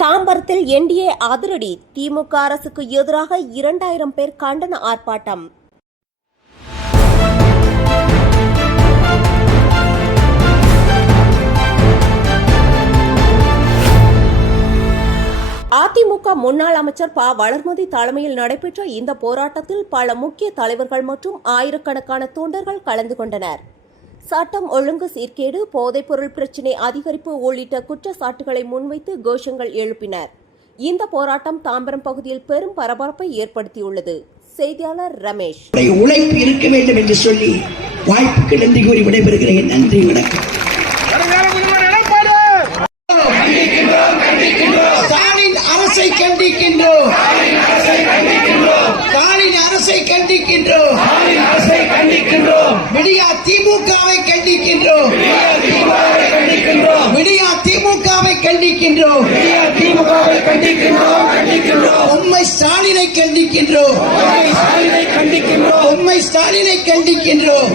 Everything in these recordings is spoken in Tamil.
தாம்பரத்தில் என்டிஏ அதிரடி, திமுக அரசுக்கு எதிராக 2000 பேர் கண்டன ஆர்ப்பாட்டம். அதிமுக முன்னாள் அமைச்சர் ப. வளர்மதி தலைமையில் நடைபெற்ற இந்த போராட்டத்தில் பல முக்கிய தலைவர்கள் மற்றும் ஆயிரக்கணக்கான தொண்டர்கள் கலந்து கொண்டனர். சட்டம் ஒழுங்கு சீர்கேடு, போதைப்பொருள் பிரச்சினை அதிகரிப்பு உள்ளிட்ட குற்றச்சாட்டுகளை முன்வைத்து கோஷங்கள் எழுப்பினர். இந்த போராட்டம் தாம்பரம் பகுதியில் பெரும் பரபரப்பை ஏற்படுத்தியுள்ளது. செய்தியாளர் ரமேஷ். உழைப்பு இருக்க வேண்டும் என்று சொல்லி வாய்ப்புக்கு நன்றி கூறி விடைபெறுகிறேன். நன்றி, வணக்கம். ஸ்டாலின் அரசை கண்டிக்கின்றோம். ஸ்டாலின் அரசை கண்டிக்கின்றோம். விடியா திமுகவை கண்டிக்கின்றோம். விடியா திமுகவை கண்டிக்கின்றோம். உண்மை ஸ்டாலினை கண்டிக்கின்றோம். உண்மை ஸ்டாலினை கண்டிக்கின்றோம்.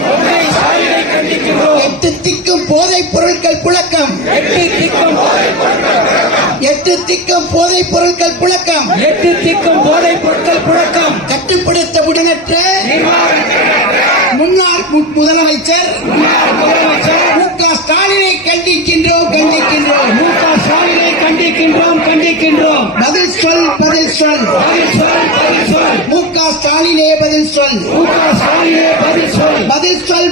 8 திக்கும் போதைப் பொருட்கள் புழக்கம். 8 திக்கும் போதைப் பொருட்கள் புழக்கம். 8 திக்கும் போதைப் பொருட்கள் புழக்கம். கட்டுப்படுத்த உடனற்ற முன்னாள் முதலமைச்சர் மு.க. ஸ்டாலினை கண்டிக்கின்றோம். கண்டிக்கின்றோம். பதில் சொல். மு.க. ஸ்டாலினே பதில் சொல். பதில் சொல்.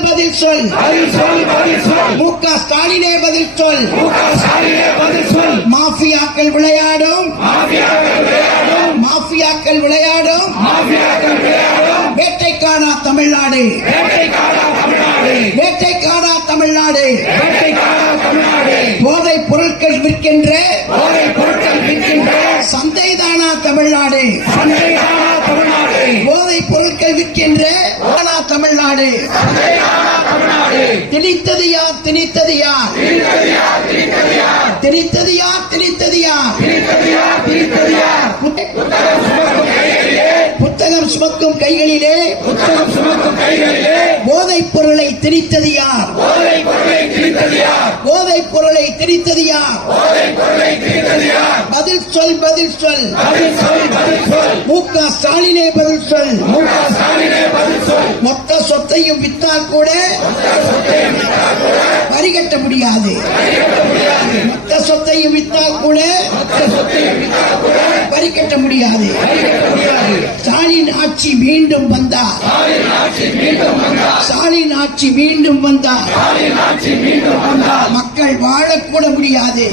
மு.க. ஸ்டாலினே பதில் சொல். மாஃபியாக்கள் விளையாடும். வேட்டைக்காரா தமிழ்நாடு. போதைப் பொருட்கள் விற்கின்ற சந்தைதானா தமிழ்நாடு. போதைப் பொருட்கள் விற்கின்ற தமிழ்நாடு. திணித்தது யார்? புத்தகம் சுமக்கும் கைகளிலே போதைப் பொருளை திணித்தது யார்? பதில் சொல். மு.க. ஸ்டாலினே பதில் சொல். மொத்த சொத்தையும் வித்தால் கூட வரி கட்ட முடியாது. மொத்த சொத்தையும் வித்தால் கூட வரி கட்ட முடியாது. ஸ்டாலின் ஆட்சி மீண்டும் வந்தார். மக்கள் வாழக்கூட முடியாது.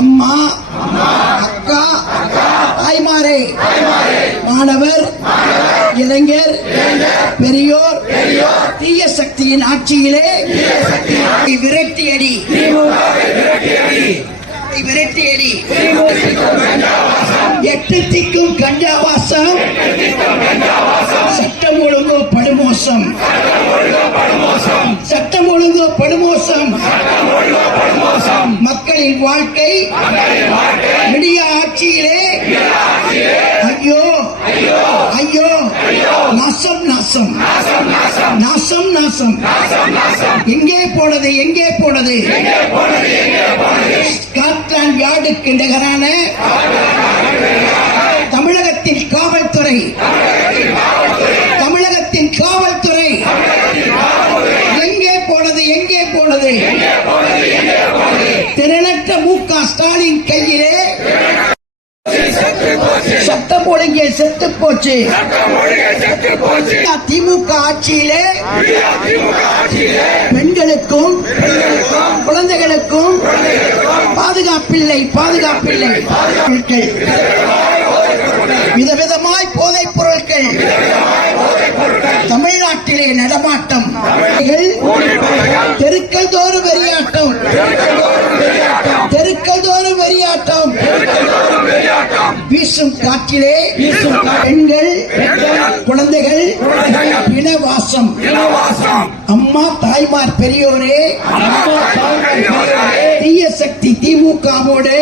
அம்மா, அக்கா, தாய்மாரே, மாணவர், இளைஞர், பெரியோர், தீய சக்தியின் ஆட்சியிலே விரட்டியடி. 8 திக்கும் கஞ்சாவாசம். சட்டம் ஒழுங்கு படுமோசம். மக்களின் வாழ்க்கை விடிய ஆட்சியிலே ஐயோ நாசம். எங்கே போனது? ஸ்காட்லாந்து யார்டுக்கு நிகரான தமிழகத்தின் காவல்துறை எங்கே போனது? திறனற்ற மு.க. ஸ்டாலின் கையிலே சட்டம் ஒழுங்கே செத்து போச்சு. திமுக ஆட்சியிலே பெண்களுக்கும் குழந்தைகளுக்கும் பாதுகாப்பில்லை. விதவிதமாய் போதைப் பொருட்கள் தமிழ்நாட்டிலே நடமாட்டம். தெருக்கள் தோறும் வெறியாட்டம். வீசும் காற்றிலே பெண்கள், குழந்தைகள் இனவாசம். அம்மா, தாய்மார், பெரியோரே, தீய சக்தி திமுகவோடு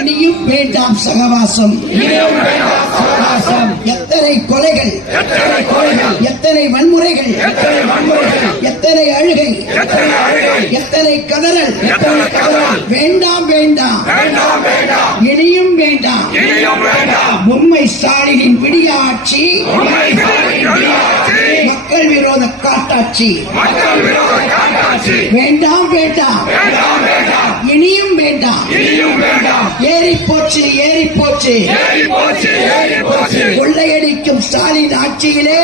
இனியும் வேண்டாம் சகவாசம். எத்தனை கொலைகள், எத்தனை வன்முறைகள், எத்தனை அழுகை, எத்தனை கதறல், வேண்டாம் வேண்டாம் இனியும் வேண்டாம் பொம்மை ஸ்டாலினின் விடிய ஆட்சி மக்கள் விரோத காட்டாட்சி வேண்டாம் வேண்டாம் இனியும் வேண்டாம் ஏறி போச்சு ஏறி போச்சு கொள்ளையடிக்கும் ஸ்டாலின் ஆட்சியிலே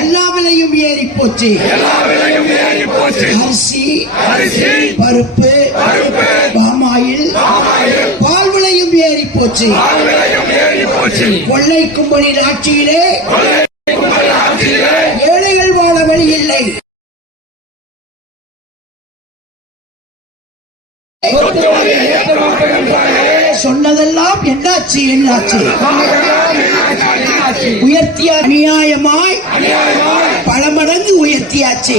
எல்லா விலையும் ஏறி போச்சு அரிசி பருப்பு பாமாயில் பால் விலையும் ஏறி போச்சு கொள்ளை கும்பலின் ஆட்சியிலே ஏழைகள் வாழ வழி இல்லை. சொன்னதெல்லாம் என்னாச்சு என்னாச்சு உயர்த்திய அநியாயமாய் பல மடங்கு உயர்த்தியாச்சு